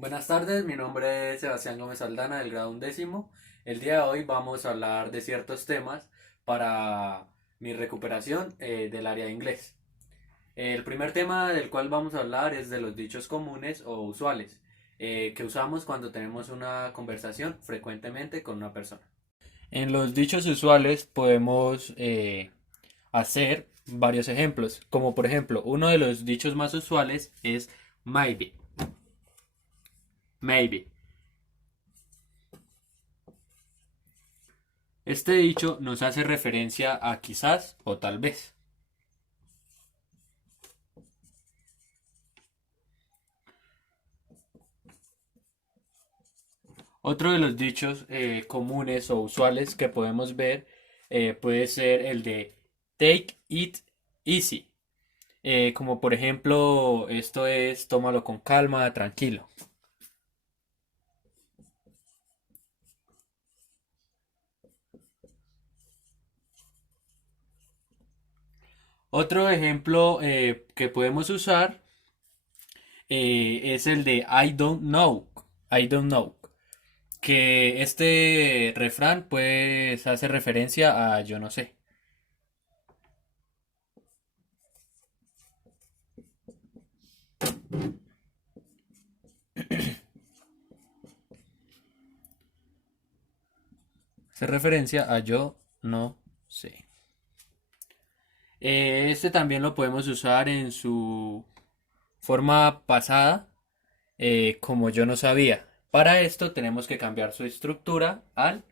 Buenas tardes, mi nombre es Sebastián Gómez Aldana del grado undécimo. El día de hoy vamos a hablar de ciertos temas para mi recuperación del área de inglés. El primer tema del cual vamos a hablar es de los dichos comunes o usuales que usamos cuando tenemos una conversación frecuentemente con una persona. En los dichos usuales podemos hacer varios ejemplos, como por ejemplo, uno de los dichos más usuales es maybe. Maybe. Este dicho nos hace referencia a quizás o tal vez. Otro de los dichos comunes o usuales que podemos ver puede ser el de take it easy. Como por ejemplo, esto es tómalo con calma, tranquilo. Otro ejemplo que podemos usar es el de I don't know. I don't know. Que este refrán pues hace referencia a yo no sé. Hace referencia a yo no sé. Este también lo podemos usar en su forma pasada como yo no sabía. Para esto tenemos que cambiar su estructura al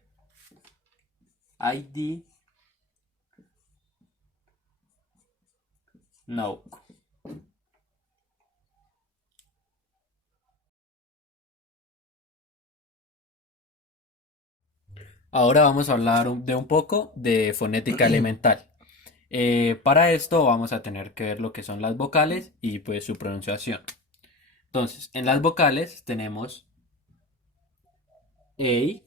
ID no. Ahora vamos a hablar de un poco de fonética elemental. Para esto vamos a tener que ver lo que son las vocales y pues su pronunciación. Entonces, en las vocales tenemos A, I,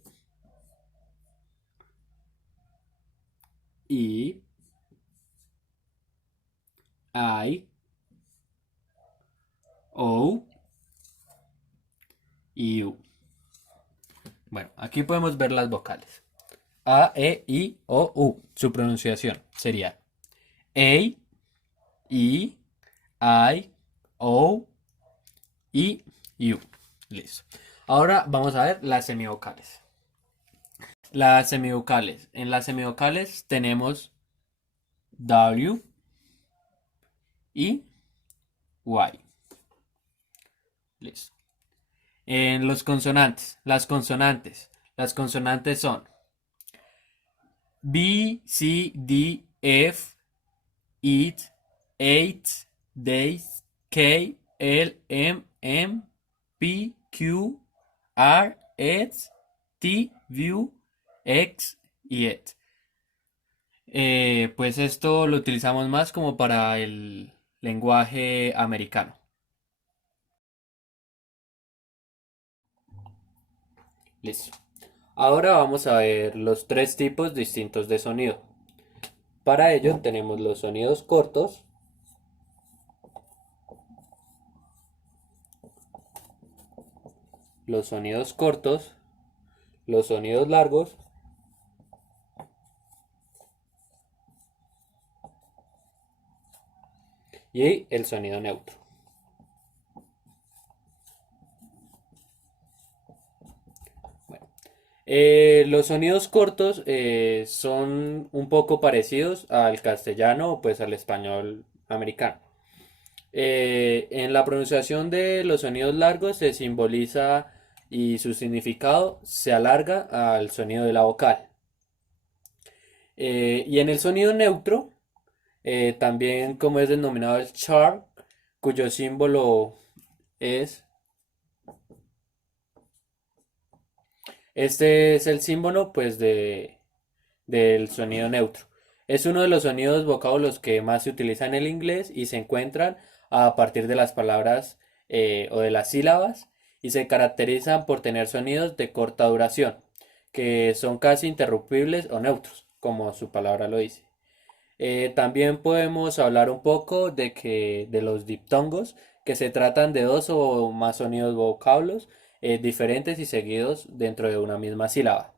O y U. Bueno, aquí podemos ver las vocales. A, E, I, O, U. Su pronunciación sería A, I, O, I, U. Listo. Ahora vamos a ver las semivocales. Las semivocales. En las semivocales tenemos W, I, Y. Listo. En los consonantes. Las consonantes. Las consonantes son B, C, D, F, It, Eight, Days, K, L, M, P, Q, R, S, T, View, X y Et. Pues esto lo utilizamos más como para el lenguaje americano. Listo. Ahora vamos a ver los tres tipos distintos de sonido. Para ello tenemos los sonidos cortos, los sonidos cortos, los sonidos largos y el sonido neutro. Bueno, los sonidos cortos son un poco parecidos al castellano o pues al español americano. En la pronunciación de los sonidos largos se simboliza y su significado se alarga al sonido de la vocal. Y en el sonido neutro, también como es denominado el char, cuyo símbolo es, este es el símbolo pues del sonido neutro. Es uno de los sonidos vocábulos que más se utilizan en el inglés y se encuentran a partir de las palabras o de las sílabas y se caracterizan por tener sonidos de corta duración, que son casi interrumpibles o neutros, como su palabra lo dice. También podemos hablar un poco de los diptongos, que se tratan de dos o más sonidos vocablos diferentes y seguidos dentro de una misma sílaba.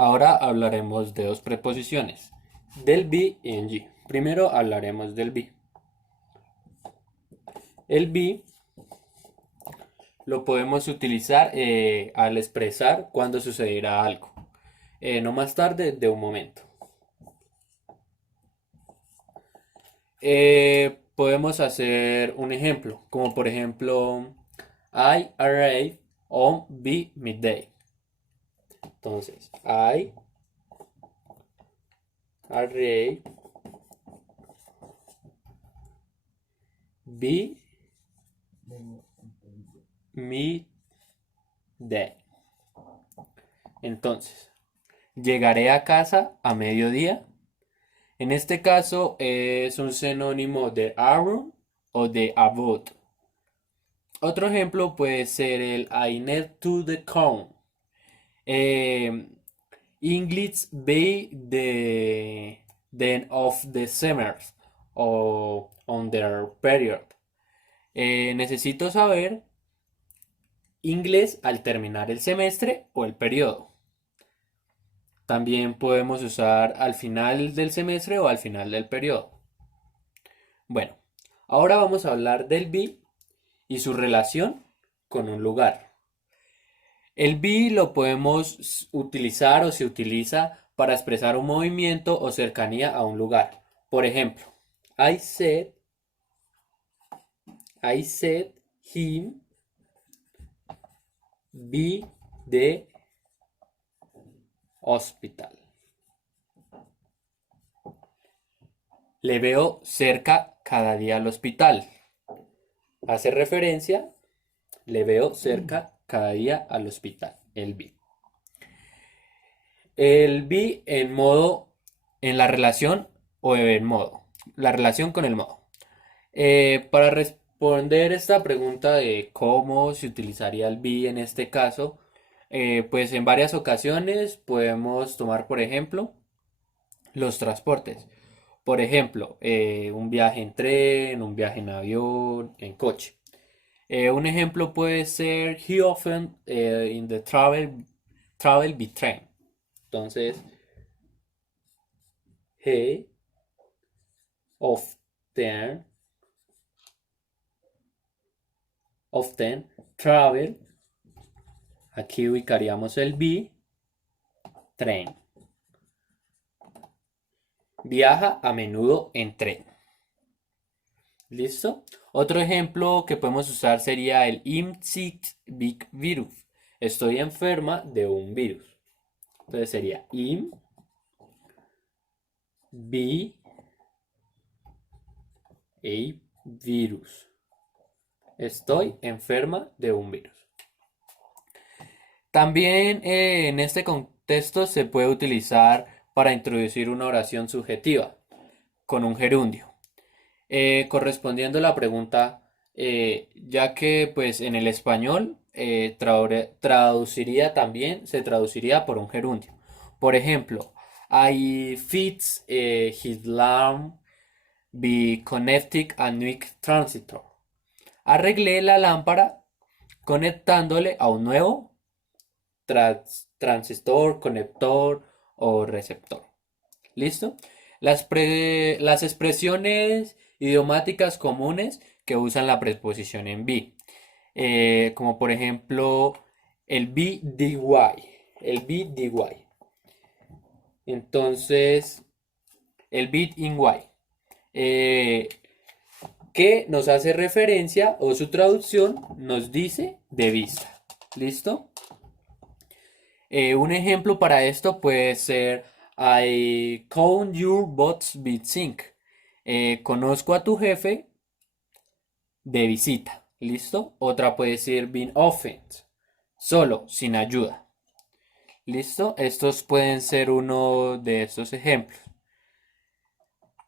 Ahora hablaremos de dos preposiciones, del be y ing. Primero hablaremos del be. El be lo podemos utilizar al expresar cuando sucederá algo, no más tarde de un momento. Podemos hacer un ejemplo, como por ejemplo, I arrived on be midday. Entonces, I arrived be midday. Entonces, llegaré a casa a mediodía. En este caso es un sinónimo de around o de about. Otro ejemplo puede ser el I need to the count. English by the end of the summer o on their period. Necesito saber inglés al terminar el semestre o el periodo. También podemos usar al final del semestre o al final del periodo. Bueno, ahora vamos a hablar del be y su relación con un lugar. El be lo podemos utilizar o se utiliza para expresar un movimiento o cercanía a un lugar. Por ejemplo, I said him be the hospital. Le veo cerca cada día al hospital. Hace referencia, le veo cerca cada día al hospital. El be. El be en modo, en la relación o en modo. La relación con el modo. Para responder esta pregunta de cómo se utilizaría el be en este caso, pues en varias ocasiones podemos tomar, por ejemplo, los transportes. Por ejemplo, un viaje en tren, un viaje en avión, en coche. Un ejemplo puede ser he often in the travel by train. Entonces, he often travel. Aquí ubicaríamos el be, train. Viaja a menudo en tren. ¿Listo? Otro ejemplo que podemos usar sería el I'm sick big virus. Estoy enferma de un virus. Entonces sería I'm be a virus. Estoy enferma de un virus. También en este contexto se puede utilizar para introducir una oración subjetiva con un gerundio. Correspondiendo a la pregunta, ya que pues en el español traduciría también, se traduciría por un gerundio. Por ejemplo, I fix his lamp by connecting a new transistor. Arreglé la lámpara conectándole a un nuevo transistor, conector o receptor. ¿Listo? Las expresiones idiomáticas comunes que usan la preposición en be. Como por ejemplo el be dy. El be dy. Entonces, el be in y. Que nos hace referencia o su traducción nos dice de vista. ¿Listo? Un ejemplo para esto puede ser I count your bots with sync. Conozco a tu jefe de visita. ¿Listo? Otra puede ser been often. Solo, sin ayuda. ¿Listo? Estos pueden ser uno de estos ejemplos.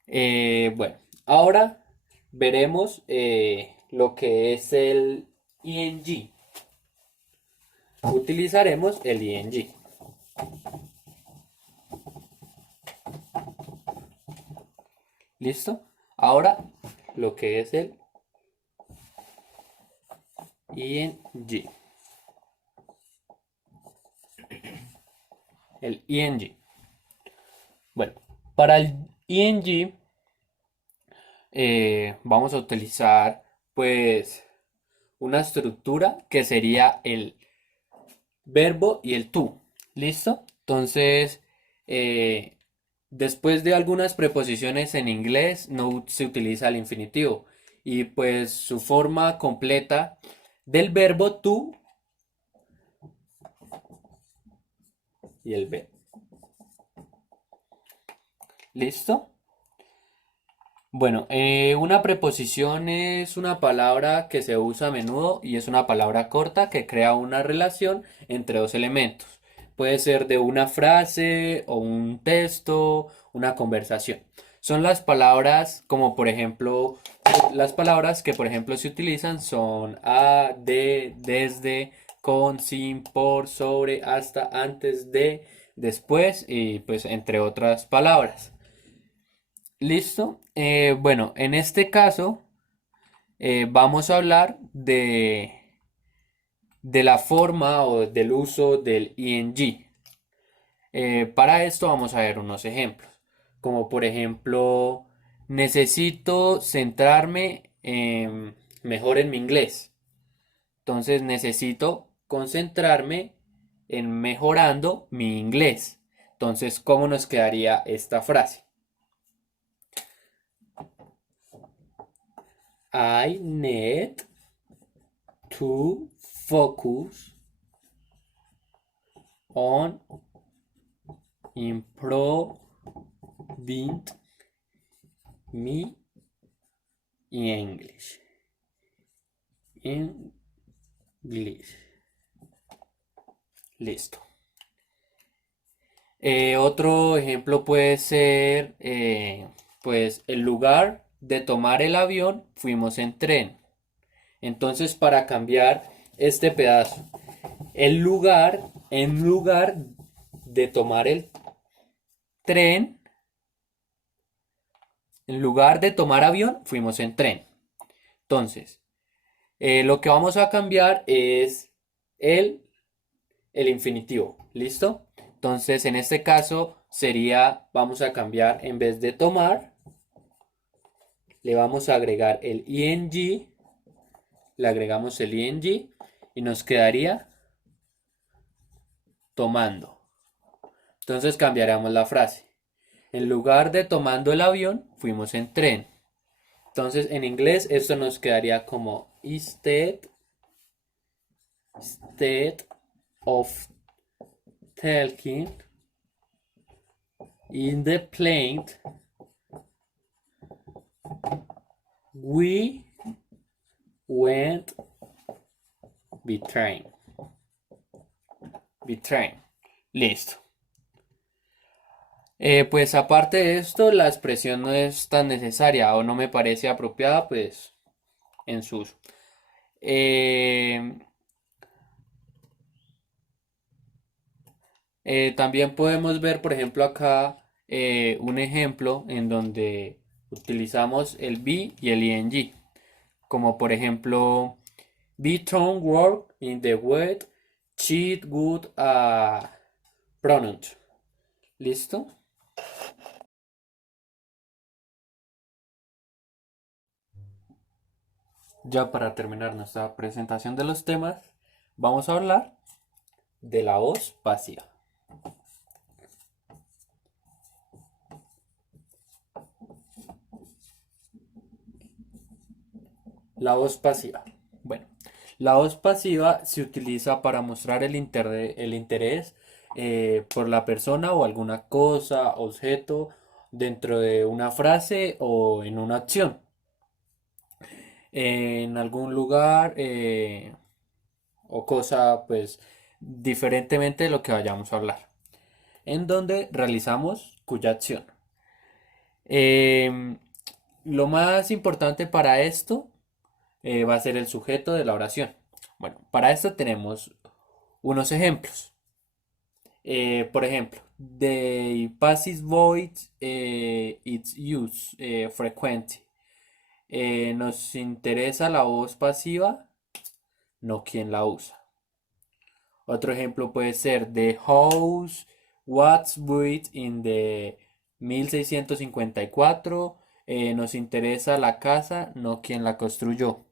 Bueno, ahora veremos lo que es el ing. Utilizaremos el ing. ¿Listo? Ahora lo que es el ing. El ing. Bueno, para el ing vamos a utilizar pues una estructura que sería el verbo y el tú. ¿Listo? Entonces, eh, después de algunas preposiciones en inglés no se utiliza el infinitivo. Y pues su forma completa del verbo tú y el be. ¿Listo? Bueno, una preposición es una palabra que se usa a menudo y es una palabra corta que crea una relación entre dos elementos. Puede ser de una frase o un texto, una conversación. Son las palabras como por ejemplo, las palabras que por ejemplo se utilizan son a, de, desde, con, sin, por, sobre, hasta, antes de, después y pues entre otras palabras. Listo. Bueno, en este caso vamos a hablar de la forma o del uso del ing. Para esto vamos a ver unos ejemplos, como por ejemplo, necesito centrarme mejor en mi inglés. Entonces necesito concentrarme en mejorando mi inglés. Entonces, ¿cómo nos quedaría esta frase? I need to focus on improving my English. English. Listo. Otro ejemplo puede ser, pues, el lugar de tomar el avión, fuimos en tren. Entonces, para cambiar este pedazo, en lugar de tomar el tren, en lugar de tomar avión, fuimos en tren. Entonces, lo que vamos a cambiar es el, el infinitivo. ¿Listo? Entonces, en este caso sería, vamos a cambiar, en vez de tomar, le vamos a agregar el ing, le agregamos el ing y nos quedaría tomando. Entonces cambiaríamos la frase. En lugar de tomando el avión, fuimos en tren. Entonces en inglés esto nos quedaría como instead of taking in the plane, we went by train. By train. Listo. Pues aparte de esto, la expresión no es tan necesaria o no me parece apropiada, pues en su uso. También podemos ver, por ejemplo, acá un ejemplo en donde utilizamos el be y el ing, como por ejemplo, Beaton work in the wet sheet good pronounce. ¿Listo? Ya para terminar nuestra presentación de los temas, vamos a hablar de la voz pasiva. La voz pasiva. Bueno, la voz pasiva se utiliza para mostrar el interés por la persona o alguna cosa, objeto, dentro de una frase o en una acción. En algún lugar o cosa, pues, diferentemente de lo que vayamos a hablar. En donde realizamos cuya acción. Em, lo más importante para esto va a ser el sujeto de la oración. Bueno, para esto tenemos unos ejemplos. Por ejemplo, the passive voice its use frequency. ¿Nos interesa la voz pasiva? No quien la usa. Otro ejemplo puede ser the house was built in the 1654. Nos interesa la casa, no quien la construyó.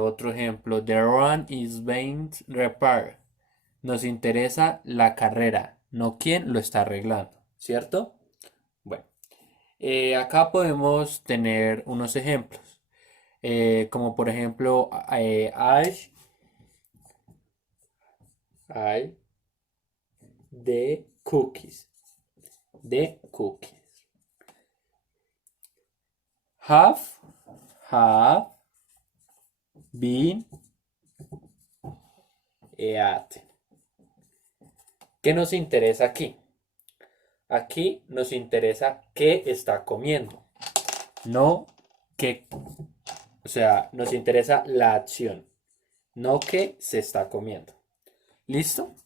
Otro ejemplo, the run is being repaired. Nos interesa la carrera, no quién lo está arreglando, ¿cierto? Bueno, acá podemos tener unos ejemplos, como por ejemplo, I, the cookies, the cookies. Have been eaten. ¿Qué nos interesa aquí? Aquí nos interesa qué está comiendo, no qué, o sea, nos interesa la acción, no qué se está comiendo. ¿Listo?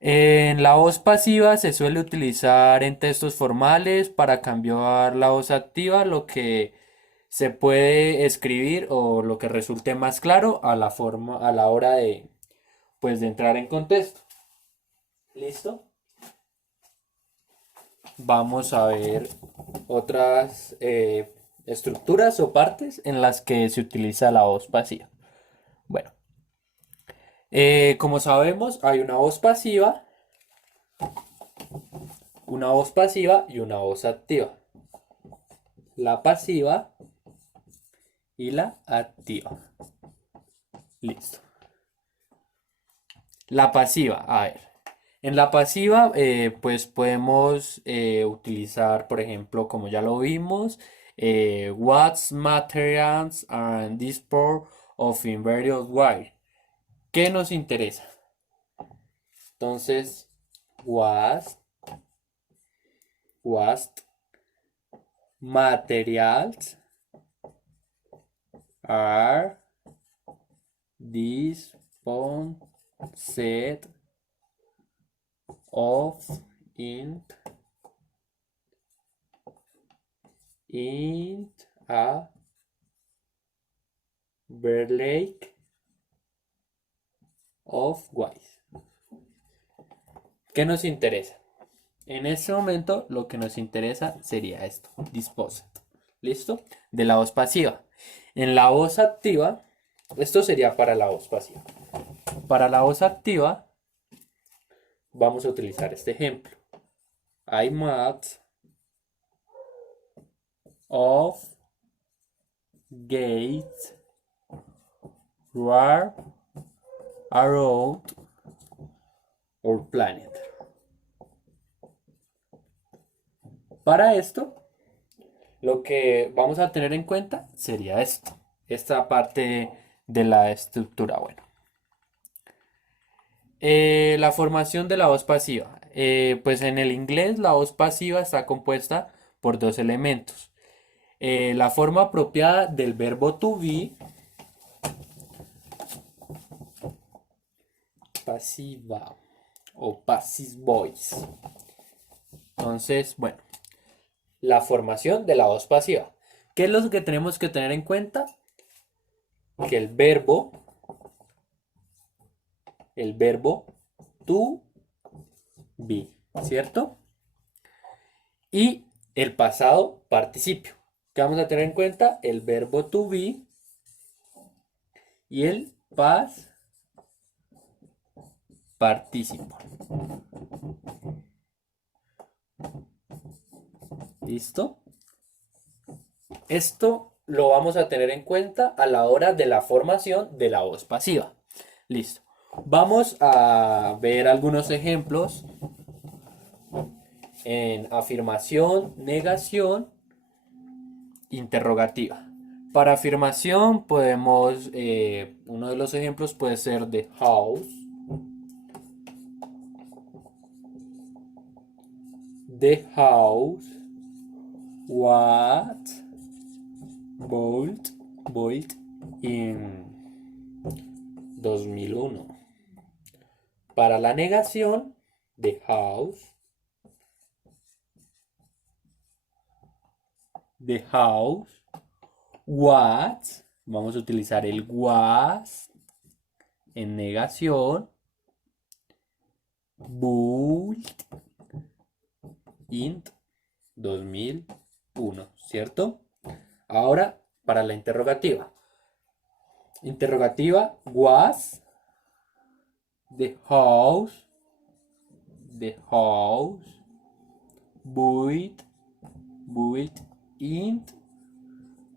En la voz pasiva se suele utilizar en textos formales para cambiar la voz activa, lo que se puede escribir o lo que resulte más claro a la forma, a la hora de, pues, de entrar en contexto. ¿Listo? Vamos a ver otras estructuras o partes en las que se utiliza la voz pasiva. Bueno, como sabemos, hay una voz pasiva y una voz activa. La pasiva y la activa. Listo. La pasiva, a ver. En la pasiva, pues podemos utilizar, por ejemplo, como ya lo vimos, what materials are disposed of in various ways. ¿Qué nos interesa? Entonces, what materials are disposed of in a variety of ways. ¿Qué nos interesa? En este momento lo que nos interesa sería esto, disposed. ¿Listo? De la voz pasiva. En la voz activa, esto sería para la voz pasiva. Para la voz activa, vamos a utilizar este ejemplo. I must of gates were around our planet. Para esto, lo que vamos a tener en cuenta sería esto, esta parte de la estructura. Bueno, la formación de la voz pasiva. Pues en el inglés la voz pasiva está compuesta por dos elementos. La forma apropiada del verbo to be, pasiva o passive voice. Entonces, bueno, la formación de la voz pasiva. ¿Qué es lo que tenemos que tener en cuenta? Que el verbo to be, ¿cierto? Y el pasado participio. ¿Qué vamos a tener en cuenta? El verbo to be y el past participo. ¿Listo? Esto lo vamos a tener en cuenta a la hora de la formación de la voz pasiva. Listo. Vamos a ver algunos ejemplos en afirmación, negación, interrogativa. Para afirmación podemos, uno de los ejemplos puede ser the house, what built in 2001. Para la negación, the house. The house was. Vamos a utilizar el was en negación. Built in 2001, ¿cierto? Ahora, para la interrogativa. Interrogativa, was the house built in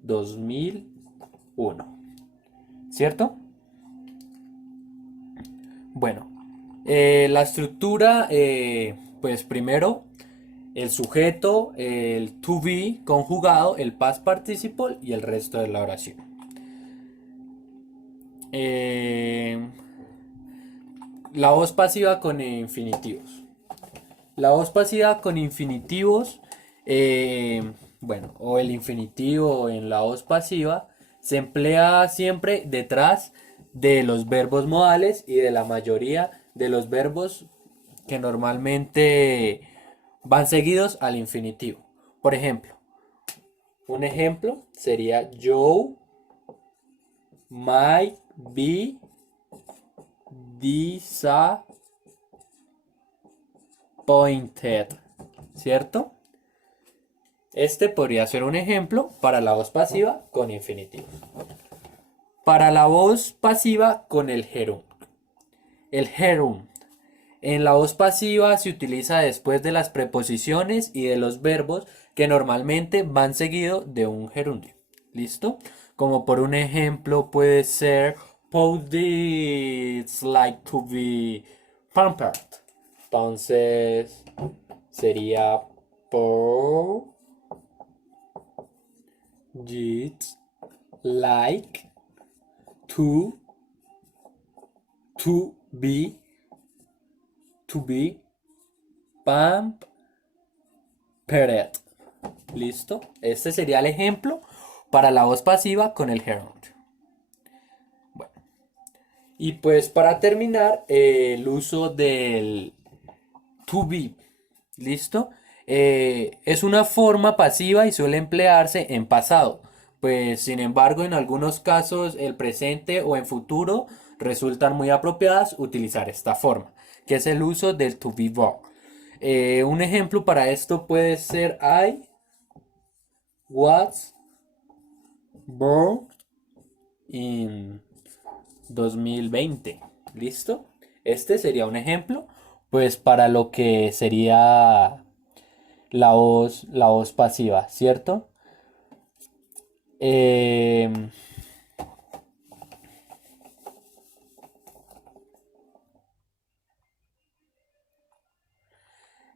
2001, ¿cierto? Bueno, la estructura, pues primero el sujeto, el to be conjugado, el past participle y el resto de la oración. La voz pasiva con infinitivos. La voz pasiva con infinitivos, bueno, o el infinitivo en la voz pasiva, se emplea siempre detrás de los verbos modales y de la mayoría de los verbos que normalmente van seguidos al infinitivo. Por ejemplo, un ejemplo sería Joe might be disappointed, ¿cierto? Este podría ser un ejemplo para la voz pasiva con infinitivo. Para la voz pasiva con el gerund. El gerund. En la voz pasiva se utiliza después de las preposiciones y de los verbos que normalmente van seguido de un gerundio. ¿Listo? Como por un ejemplo puede ser Podits like to be pampered. Entonces sería Podits like to be pampered. ¿Listo? Este sería el ejemplo para la voz pasiva con el gerund. Bueno. Y pues para terminar, el uso del to be. ¿Listo? Es una forma pasiva y suele emplearse en pasado. Pues sin embargo, en algunos casos, el presente o en futuro resultan muy apropiadas utilizar esta forma, que es el uso del to be verb. Un ejemplo para esto puede ser I was born in 2020. ¿Listo? Este sería un ejemplo, pues para lo que sería la voz pasiva, ¿cierto?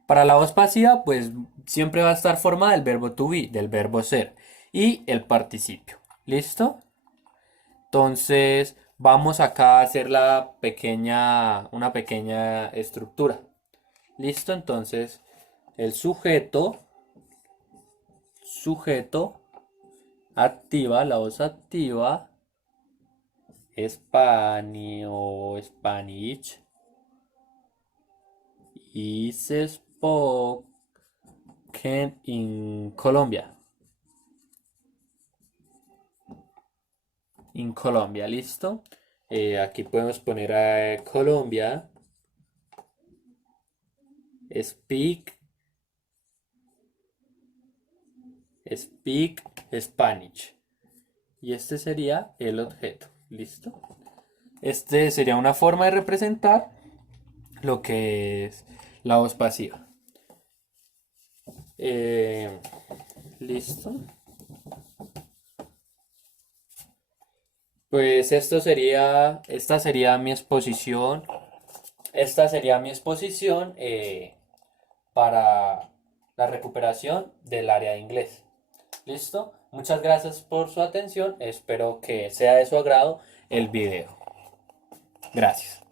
Para la voz pasiva, pues siempre va a estar formada del verbo to be, del verbo ser y el participio. ¿Listo? Entonces, vamos acá a hacer una pequeña estructura. ¿Listo? Entonces, el sujeto activa, la voz activa, español, Spanish, is spoken in Colombia. En Colombia, ¿listo? Aquí podemos poner a Colombia. Speak Spanish. Y este sería el objeto, ¿listo? Este sería una forma de representar lo que es la voz pasiva. ¿Listo? Pues esta sería mi exposición. Esta sería mi exposición para la recuperación del área de inglés. ¿Listo? Muchas gracias por su atención. Espero que sea de su agrado el video. Gracias.